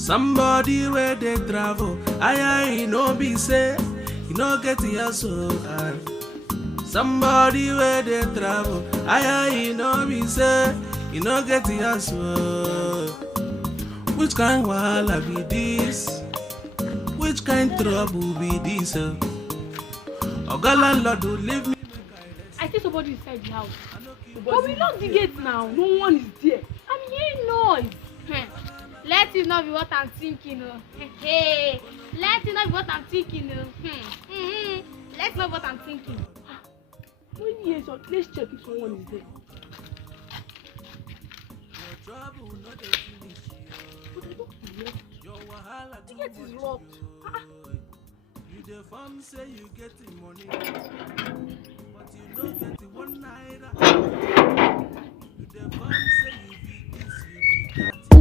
Somebody where they travel, I no be say, you no get your soul. Somebody where they travel, I no be say, you no get your soul. Which kind wahala be this? Which kind trouble be this? Oga landlord will leave me. I see somebody inside the house. But we lock the gate now. No one is there. I'm hearing noise. Let it not be what I'm thinking. Hey, let it not be what I'm thinking. Let's not what I'm thinking. Let's check if someone is there. But I don't see it. The gate is locked. You the farm say you get the money, but you don't get the one naira. You the farm say you be this, you be that.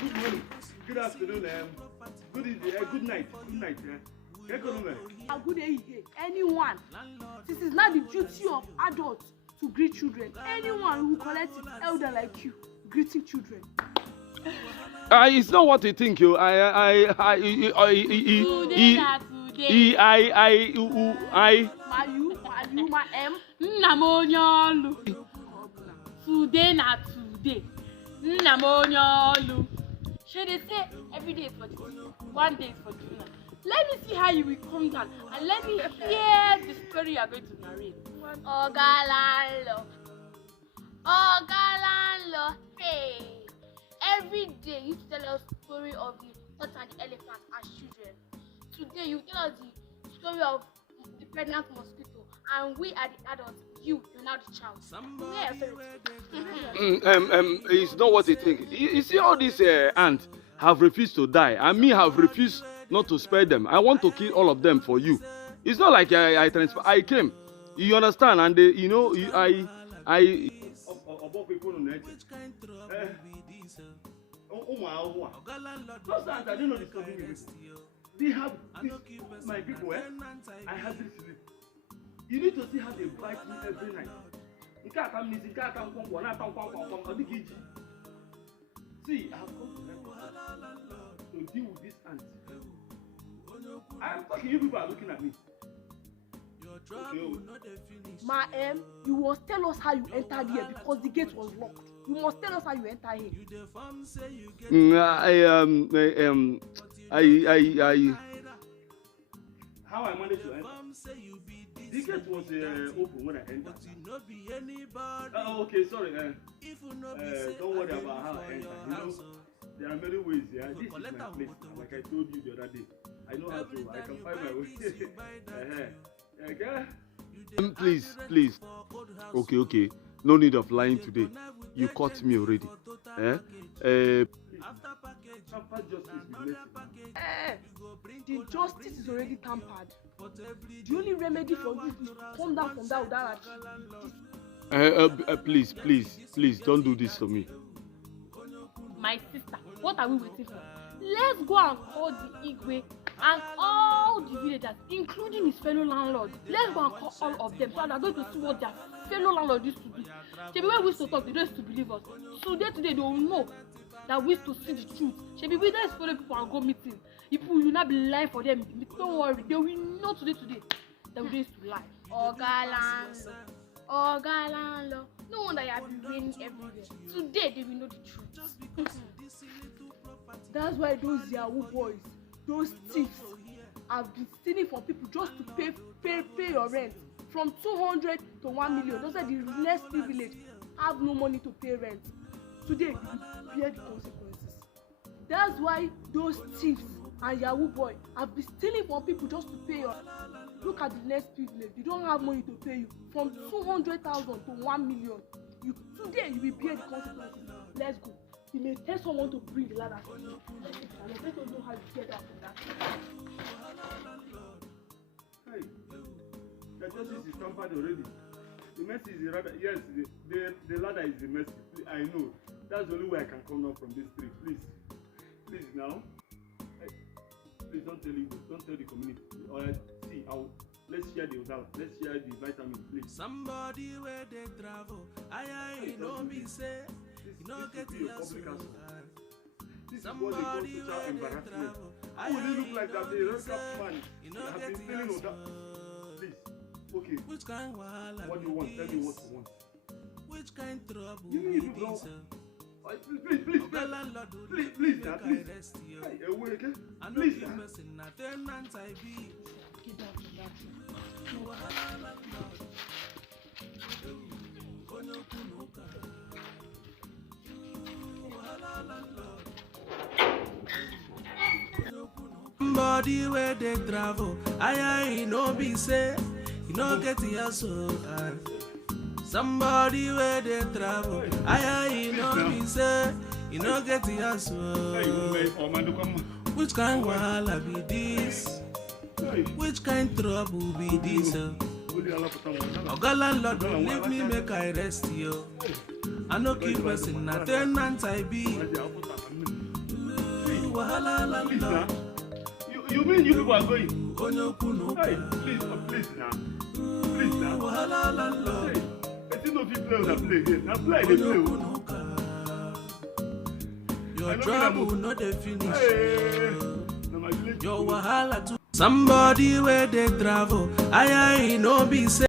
Good morning, good afternoon, good evening, good night, Good day, anyone. This is not the duty of adults to greet children. Anyone who collects an elder like you, greeting children. It's not what you think, you. Today na today. Nnamonyolu. Should they say every day is for the one day is for the dinner? Let me see how you will come down and let me hear the story you are going to narrate. Oga landlord. Hey, every day you tell us story of the horse and the elephant as children. Today you tell us the story of the pregnant mosquito, and we are the adults. You're now the child. It's not what you think. You see, all these ants have refused to die, and me have refused not to spare them. I want to kill all of them for you. It's not like I transfer. I came. You understand? And you know, I. They have this, my people. I have this sleep. You need to see how they bite me every night. See, I have come to deal with this ant. I'm talking, you people are looking at me. Okay. You must tell us how you entered here because the gate was locked. You must tell us how you entered here. How I managed to enter? The gate was open when I entered. Okay, sorry. Don't worry about how I entered. You know, there are many ways. This is my place. Like I told you the other day, I know how to. I can find my way. Please. Okay. No need of lying today. You caught me already. The justice is already tampered. The only remedy for you is to come down from that without Please, don't do this to me. My sister, what are we waiting for? Let's go and call the Igwe and all the villagers, including his fellow landlords. Let's go and call all of them so they're going to see what their fellow landlord used to do. Maybe when we used to talk, they don't used to believe us. So today they will know that we used to see the truth. Maybe we don't follow people and go meeting. People will not be lying for them. Don't worry, they will know today that we used to lie. Oga landlord. No wonder you have been raining everywhere. Today they will know the truth. That's why those Yahoo boys, those thieves, have been stealing from people just to pay your rent. From 200 to 1 million. Those are the next village have no money to pay rent. Today, you will bear the consequences. That's why those thieves and Yahoo boy have been stealing from people just to pay your. Look at the next village. They don't have money to pay you. From 200,000 to 1 million. Today, you will bear the consequences. Let's go. You may tell someone to bring the ladder for you. And I don't know how you get out of that. Hey, the justice is tampered already. The mercy is rather, yes, the ladder is the mercy. I know. That's the only way I can come down from this street. Please now. Hey, please don't tell the community. See, let's share the udala. Let's share the vitamin, please. Somebody where they travel, I know me say, you know get the answer. This is what they call social embarrassment. Who will he look like that? The rest man. You know has get been the stealing answer. Please. Okay. Which kind wahala What do you want? Tell me what you want. Which kind trouble You be need to go. this? Please, Oga landlord, please, make please. I rest you. Hey, away again. I know Please, you messing na tenant I be. Get out of that. You wahala landlord. Konyo kunuka. You wahala landlord. Somebody where they travel, I no be say, you know get the answer. Somebody where they travel, I no be say, you know get the answer. Which kind wahala be this? Which kind trouble be this? Oga landlord, leave me make I rest you. I no keep person, na tenant I be. Wahala landlord. You mean you people are going? Konyo kunuka. Hey, please now. Please now. Wahala landlord. Hey, I think no people play on play again. Now play they play. Your trouble no dey finish. Hey, now my village. Your wahala too. Somebody where they travel, I no be say.